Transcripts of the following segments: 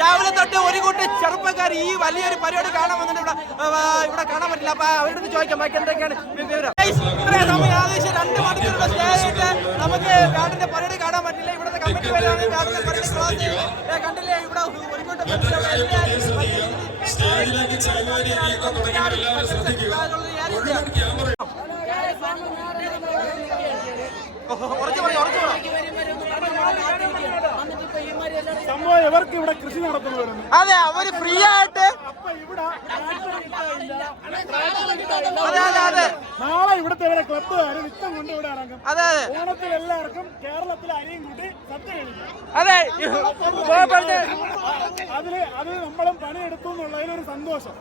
രാവിലെ തൊട്ട് ഒരു കൂട്ടം ചെറുപ്പക്കാർ ഈ വലിയൊരു പരിപാടി കാണാൻ വന്നിട്ട് ഇവിടെ കാണാൻ പറ്റില്ല. അപ്പൊ അവരുടെ ചോദിക്കാം ബാക്കി എന്തൊക്കെയാണ് വിവരം. ഇത്രയും സമയം ഏകദേശം 2 മണിക്കൂറുള്ള സ്റ്റേ ആയിട്ട് നമുക്ക് ഗാർഡിന്റെ പരിപാടി കാണാൻ പറ്റില്ല. ഇവിടുത്തെ കമ്മിറ്റി വരെയാണ് ഗാർഡിന്റെ പരിപാടി കണ്ടില്ലേ. ഇവിടെ ഒരു കൂട്ടം സംഭവം ഇവർക്ക് ഇവിടെ കൃഷി നടത്തുന്നവരുണ്ട്. അതെ, അവര് ഫ്രീ ആയിട്ട് നാളെ ഇവിടുത്തെ ഇവരെ ക്ലബ്ബുകാര് വിത്തം കൊണ്ട് ഇവിടെ ഇറങ്ങും. അതെ അതെ, ഓണത്തിൽ എല്ലാവർക്കും കേരളത്തിൽ അരിയും കൂട്ടി സദ്യ കഴിക്കും. അതെ. അതിന് നമ്മളും പണിയെടുത്തു എന്നുള്ളതിലൊരു സന്തോഷം.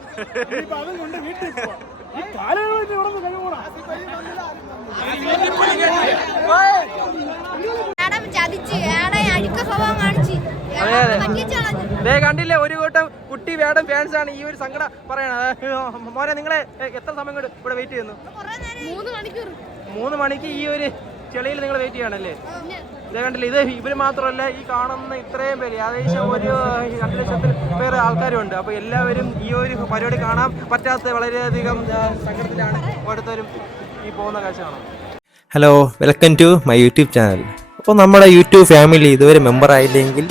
ഇപ്പൊ അതും കൊണ്ട് വീട്ടിൽ പോവാം. ഈ കാലഘട്ടത്തിൽ ഇവിടെ നിന്ന് കഴിവൂടാ. കണ്ടില്ലേ, ഒരു കൂട്ടം കുട്ടി വേടം ഫാൻസ് ആണ് ഈ ഒരു സങ്കടം പറയണത്. മോനെ, നിങ്ങളെ എത്ര സമയം കൊണ്ട് ഇവിടെ വെയിറ്റ് ചെയ്യുന്നു? 3 മണിക്ക് ഈ ഒരു ചെളിയിൽ നിങ്ങൾ വെയിറ്റ് ചെയ്യണല്ലേ? ഇതേ കണ്ടില്ലേ, ഇത് ഇവര് മാത്രമല്ല, ഈ കാണുന്ന ഇത്രയും പേര്, ഏകദേശം ഒരു 2 ലക്ഷത്തിൽ പേര് ആൾക്കാരുണ്ട്. അപ്പൊ എല്ലാവരും ഈ ഒരു പരിപാടി കാണാൻ പറ്റാത്ത വളരെയധികം സങ്കടത്തിലാണ് ഓരോരുത്തരും ഈ പോകുന്ന കാഴ്ച കാണാം. Hello, welcome to my YouTube channel. അപ്പോൾ നമ്മുടെ യൂട്യൂബ് ഫാമിലി ഇതുവരെ മെമ്പർ ആയില്ലെങ്കിൽ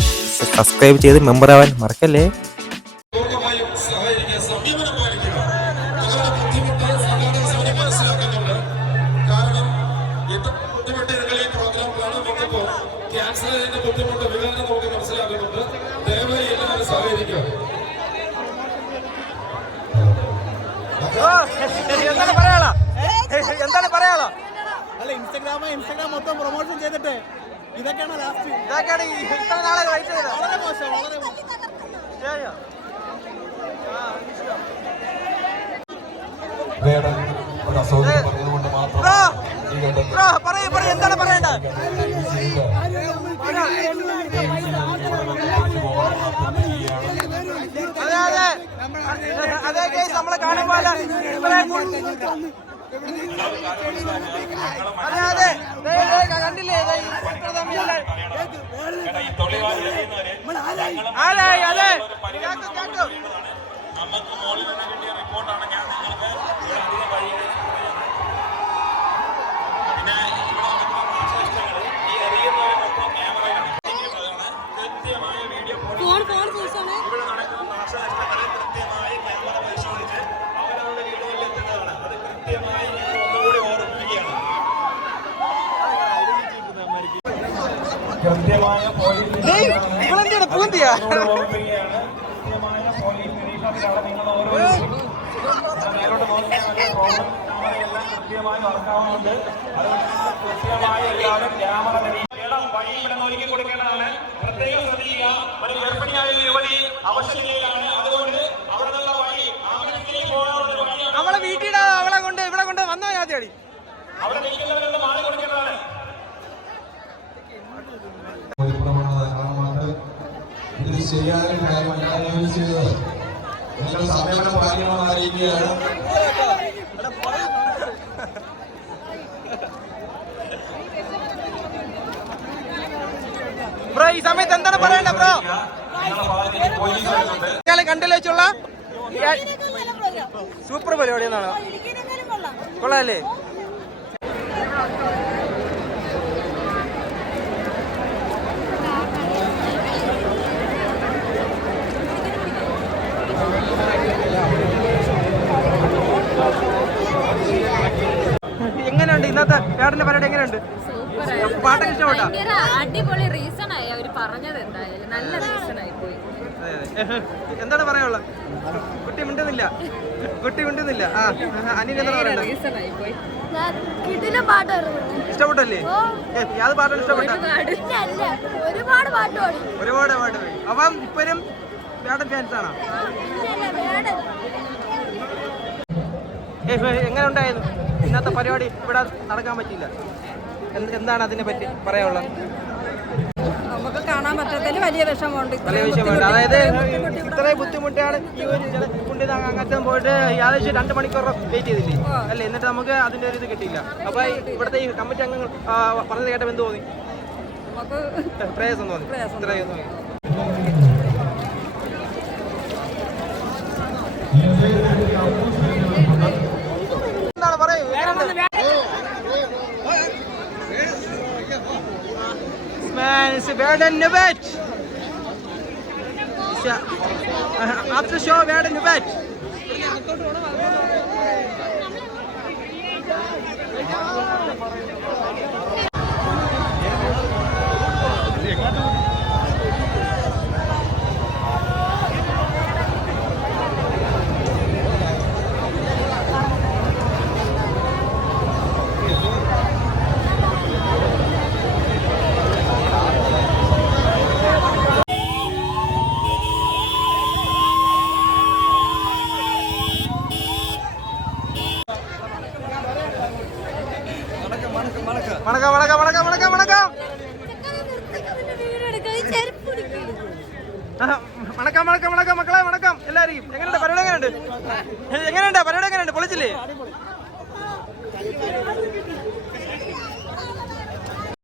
സബ്സ്ക്രൈബ് ചെയ്ത് മെമ്പർ ആവാൻ മറക്കല്ലേ. എന്താണ് പറയാളോ? അല്ല, ഇൻസ്റ്റാഗ്രാം മൊത്തം പ്രൊമോഷൻ ചെയ്തിട്ട് ഇതൊക്കെയാണ് ലാസ്റ്റ്. ഇതൊക്കെയാണ് ഇത്ര നാളെ വെയിറ്റ് ചെയ്തത്. വളരെ മോശം, വളരെ മോശം. പറയൂ, എന്താണ് പറയേണ്ടത്? അതെ അതെ, നമ്മളെ കാണുമ്പോൾ അതെ അതെ കണ്ടില്ലേ, അതെ അതെ. നമുക്ക് മോളിൽ നിന്ന് കിട്ടിയ റിപ്പോർട്ടാണ് ഞാൻ നിങ്ങൾക്ക് പിന്നെ ഈ എറിയുന്നവരെ മൊത്തം ക്യാമറയാണ്. കൃത്യമായ വീഡിയോ ഇവിടെ നടക്കുന്ന നാശനഷ്ടങ്ങളെ കൃത്യമായി ക്യാമറ പരിശോധിച്ച് അവരവരുടെ വീടുകളിൽ എത്തുന്നതാണ്. അത് കൃത്യമായി ഞങ്ങൾ ഒന്നുകൂടി ഓർമ്മിപ്പിക്കുകയാണ്. കൃത്യമായ പോലീസ് ഓർമ്മിപ്പിക്കുകയാണ്. കൃത്യമായ പോലീസ് നിരീക്ഷണത്തിലാണ് നിങ്ങൾ ഓരോ മേലോട്ട് നോക്കിയാൽ ക്യാമറയെല്ലാം കൃത്യമായി വർക്കാവുന്നുണ്ട്. അതുകൊണ്ട് കൃത്യമായി എല്ലാവരും ക്യാമറ വഴി ഇവിടെ ഒരുക്കി കൊടുക്കേണ്ടതാണ്. പ്രത്യേകം ശ്രദ്ധിക്കുക. ഒരു ഗർഭിണിയായ യുവതി അവശതയിലാണ്. അതുകൊണ്ട് അവിടെ നിന്നുള്ള വഴി ആംബുലൻസിലേക്ക് പോകാനുള്ള വഴിയാണ്. അവളെ വീട്ടിൽ അവളെ കൊണ്ട് ഇവിടെ കൊണ്ട് വന്നോ യാത്രയാടി അവിടെ നിൽക്കുന്നവരെല്ലാം മാറി കൊടുക്കേണ്ടതാണ്. ഇത് ശരിയായ കാര്യമല്ല ചെയ്തത്. നിങ്ങൾ സമയം പാലിക്കണമെന്ന് അറിയിക്കുകയാണ്. ബ്രോ, ഈ സമയത്ത് എന്താണ് പറയണ്ടത് ബ്രോ? കണ്ടില്ല വെച്ചുള്ള സൂപ്പർ പരിപാടി എന്നാണ്. കൊള്ളാല്ലേ? എങ്ങനെയുണ്ട് ഇന്നത്തെ വേടന്റെ പരിപാടി? എങ്ങനെയുണ്ട്? പാട്ടൊക്കെ ഇഷ്ടപ്പെട്ടോ? അടിപൊളി റീസൺ ആയി അവര് പറഞ്ഞത്. എന്തായാലും നല്ല റീസൺ ആയി പോയി. എന്താണ് പറയാനുള്ളത്? കുട്ടി മിണ്ടുന്നില്ല. ആ, അനിൽ എന്താണ് പറയുന്നത്? ഇഷ്ടപ്പെട്ടല്ലേ? ഏത് പാട്ടാണ് ഇഷ്ടപ്പെട്ട? ഒരുപാട് പാട്ട് പോയി. അപ്പം ഇപ്പോഴും വേടൻ ഫാൻസ് ആണോ? എങ്ങനെ ഉണ്ടായിരുന്നു ഇന്നത്തെ പരിപാടി? ഇവിടെ നടക്കാൻ പറ്റിയില്ല. എന്താണ് അതിനെ പറ്റി പറയാനുള്ളത്? നമുക്ക് കാണാൻ പറ്റാത്തതിൽ വലിയ വിഷമമുണ്ട്. അതായത് ഇത്രയും ബുദ്ധിമുട്ടാണ് ഈ ഒരു കുണ്ടി അങ്ങറ്റം പോയിട്ട് ഏകദേശം 2 മണിക്കൂർ വെയിറ്റ് ചെയ്തില്ലേ അല്ലേ? എന്നിട്ട് നമുക്ക് അതിന്റെ ഒരു ഇത് കിട്ടിയില്ല. അപ്പൊ ഇവിടുത്തെ ഈ കമ്മിറ്റി അംഗങ്ങൾ പറഞ്ഞത് കേട്ടപ്പോൾ എന്ത് തോന്നി? പ്രയാസം തോന്നി. എന്താണ് പറയൂ? Man, it's a Werden Nubet. After show, Werden Nubet. வணக்கம் வணக்கம் வணக்கம் வணக்கம் வணக்கம் വണക്കം വണക്കം വണക്കം മക്കളെ വണക്കം എല്ലാവരെയും. എങ്ങനെയുണ്ട് പരിപാടി? എങ്ങനെയുണ്ട് പൊളിച്ചില്ലേ?